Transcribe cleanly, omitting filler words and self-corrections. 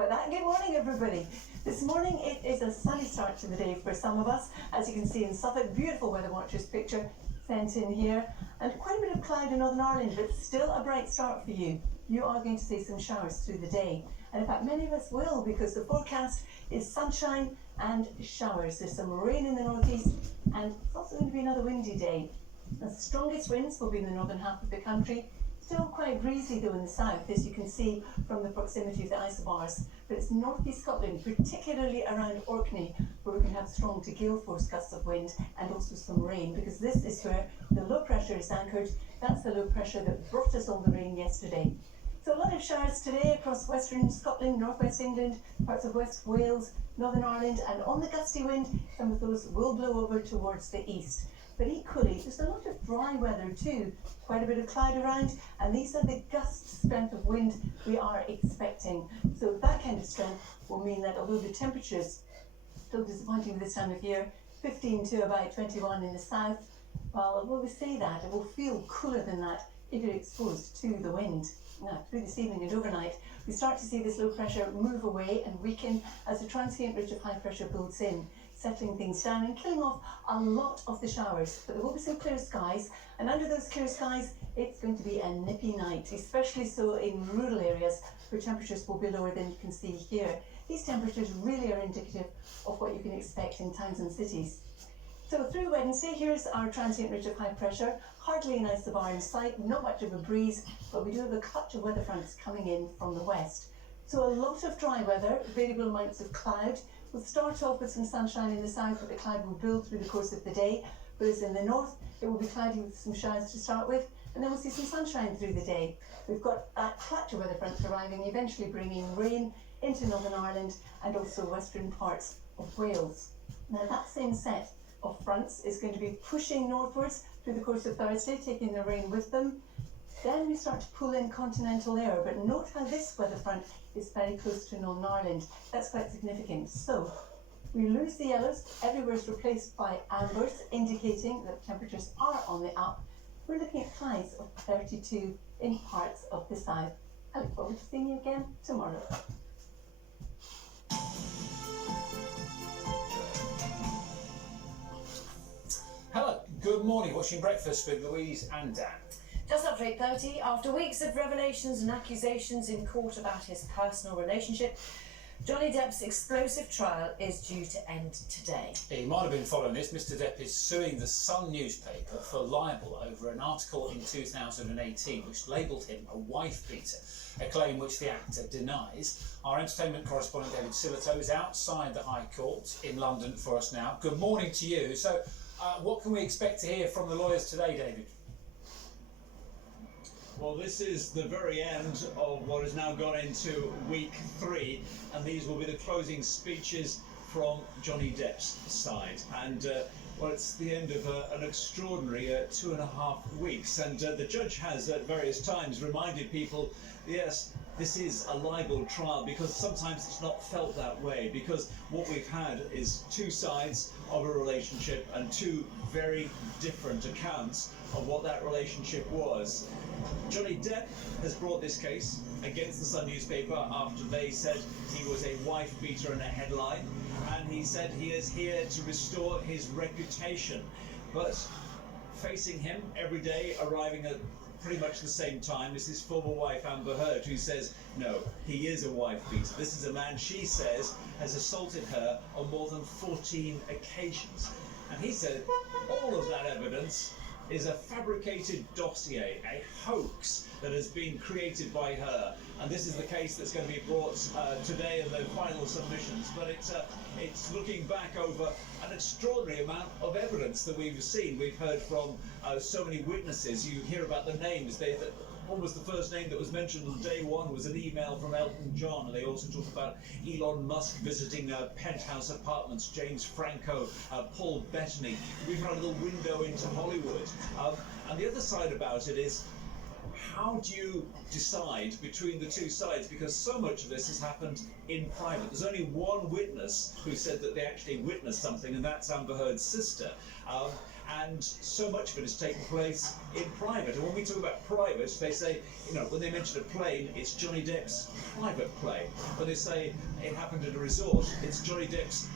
about that. Good morning, everybody. This morning it is a sunny start to the day for some of us. As you can see in Suffolk, beautiful weather watchers picture sent in here, and quite a bit of cloud in Northern Ireland, but still a bright start for you. You are going to see some showers through the day, and in fact many of us will, because the forecast is sunshine and showers. There's some rain in the northeast, and it's also going to be another windy day. The strongest winds will be in the northern half of the country. Still quite breezy though in the south, as you can see from the proximity of the isobars, but it's northeast Scotland, particularly around Orkney, where we can have strong to gale force gusts of wind and also some rain, because this is where the low pressure is anchored. That's the low pressure that brought us all the rain yesterday. So a lot of showers today across western Scotland, northwest England, parts of West Wales, Northern Ireland, and on the gusty wind, some of those will blow over towards the east. But equally, there's a lot of dry weather too, quite a bit of cloud around, and these are the gust strength of wind we are expecting. So that kind of strength will mean that although the temperatures still disappointing this time of year, 15 to about 21 in the south, well, although we say that, it will feel cooler than that if you're exposed to the wind. Now, through this evening and overnight, we start to see this low pressure move away and weaken as the transient ridge of high pressure builds in, settling things down and killing off a lot of the showers. But there will be some clear skies, and under those clear skies, it's going to be a nippy night, especially so in rural areas where temperatures will be lower than you can see here. These temperatures really are indicative of what you can expect in towns and cities. So through Wednesday, here's our transient ridge of high pressure, hardly an isobar in sight, not much of a breeze, but we do have a clutch of weather fronts coming in from the west. So a lot of dry weather, variable amounts of cloud. We'll start off with some sunshine in the south, but the cloud will build through the course of the day. Whereas in the north, it will be cloudy with some showers to start with, and then we'll see some sunshine through the day. We've got that clutch of weather fronts arriving, eventually bringing rain into Northern Ireland and also western parts of Wales. Now that same set of fronts is going to be pushing northwards through the course of Thursday, taking the rain with them. Then we start to pull in continental air, but note how this weather front is very close to Northern Ireland. That's quite significant. So we lose the yellows, everywhere is replaced by ambers, indicating that temperatures are on the up. We're looking at highs of 32 in parts of the south. I look forward to seeing you again tomorrow. Hello, good morning. Watching Breakfast with Louise and Dan. Just after 8:30, after weeks of revelations and accusations in court about his personal relationship, Johnny Depp's explosive trial is due to end today. You might have been following this. Mr. Depp is suing the Sun newspaper for libel over an article in 2018 which labelled him a wife-beater, a claim which the actor denies. Our entertainment correspondent David Sillito is outside the High Court in London for us now. Good morning to you. So, what can we expect to hear from the lawyers today, David? Well, this is the very end of what has now gone into week 3, and these will be the closing speeches from Johnny Depp's side. And well, it's the end of an extraordinary 2.5 weeks, and the judge has at various times reminded people, yes, this is a libel trial, because sometimes it's not felt that way, because what we've had is two sides of a relationship and two very different accounts of what that relationship was. Johnny Depp has brought this case against the Sun newspaper after they said he was a wife-beater in a headline, and he said he is here to restore his reputation. But facing him every day, arriving at pretty much the same time, is his former wife Amber Heard, who says no, he is a wife-beater. This is a man, she says, has assaulted her on more than 14 occasions. And he said all of that evidence is a fabricated dossier, a hoax that has been created by her. And this is the case that's going to be brought today in the final submissions. But it's looking back over an extraordinary amount of evidence that we've seen. We've heard from so many witnesses. You hear about the names. What was the first name that was mentioned on day one was an email from Elton John. And they also talked about Elon Musk visiting penthouse apartments, James Franco, Paul Bettany. We've had a little window into Hollywood. And the other side about it is, how do you decide between the two sides? Because so much of this has happened in private. There's only one witness who said that they actually witnessed something, and that's Amber Heard's sister. and so much of it has taken place in private. And when we talk about private, they say, you know, when they mention a plane, it's Johnny Depp's private plane. When they say it happened at a resort, it's Johnny Depp's